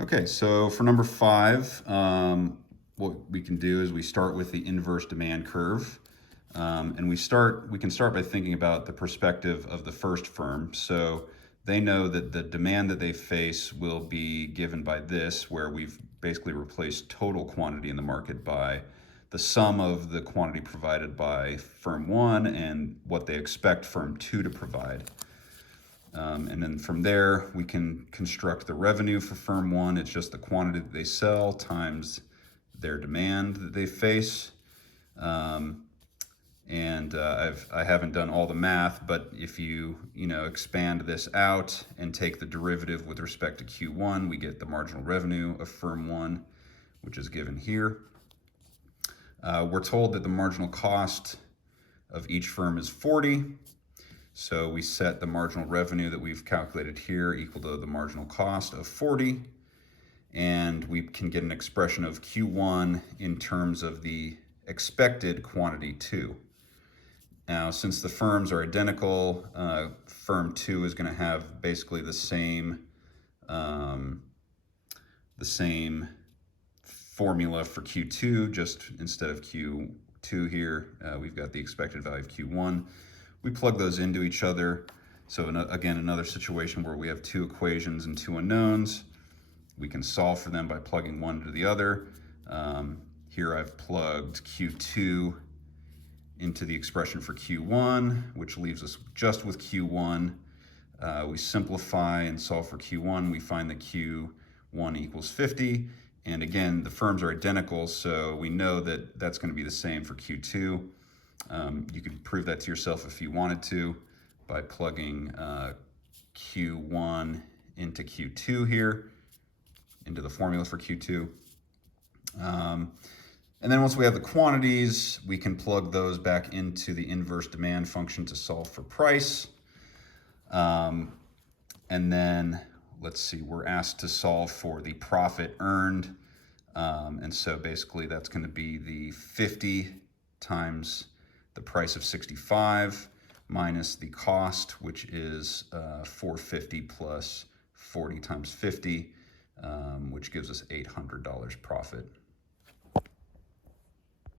Okay, so for number 5, what we can do is we start with the inverse demand curve. And we can start by thinking about the perspective of the first firm. So they know that the demand that they face will be given by this, where we've basically replaced total quantity in the market by the sum of the quantity provided by firm 1 and what they expect firm 2 to provide. And then from there, we can construct the revenue for firm 1. It's just the quantity that they sell times their demand that they face. I haven't done all the math, but if you expand this out and take the derivative with respect to Q1, we get the marginal revenue of firm 1, which is given here. We're told that the marginal cost of each firm is 40. So we set the marginal revenue that we've calculated here equal to the marginal cost of 40. And we can get an expression of Q1 in terms of the expected quantity 2. Now, since the firms are identical, firm 2 is going to have basically the same formula for Q2, just instead of Q2 here, we've got the expected value of Q1. We plug those into each other. So again, another situation where we have 2 equations and 2 unknowns. We can solve for them by plugging one into the other. Here I've plugged Q2 into the expression for Q1, which leaves us just with Q1. We simplify and solve for Q1. We find that Q1 equals 50. And again, the firms are identical, so we know that that's going to be the same for Q2. You could prove that to yourself if you wanted to by plugging Q1 into Q2 here, into the formula for Q2. And then once we have the quantities, we can plug those back into the inverse demand function to solve for price. And then, let's see, we're asked to solve for the profit earned. And so basically that's going to be the 50 times the price of 65 minus the cost, which is 450 plus 40 times 50, which gives us $800 profit.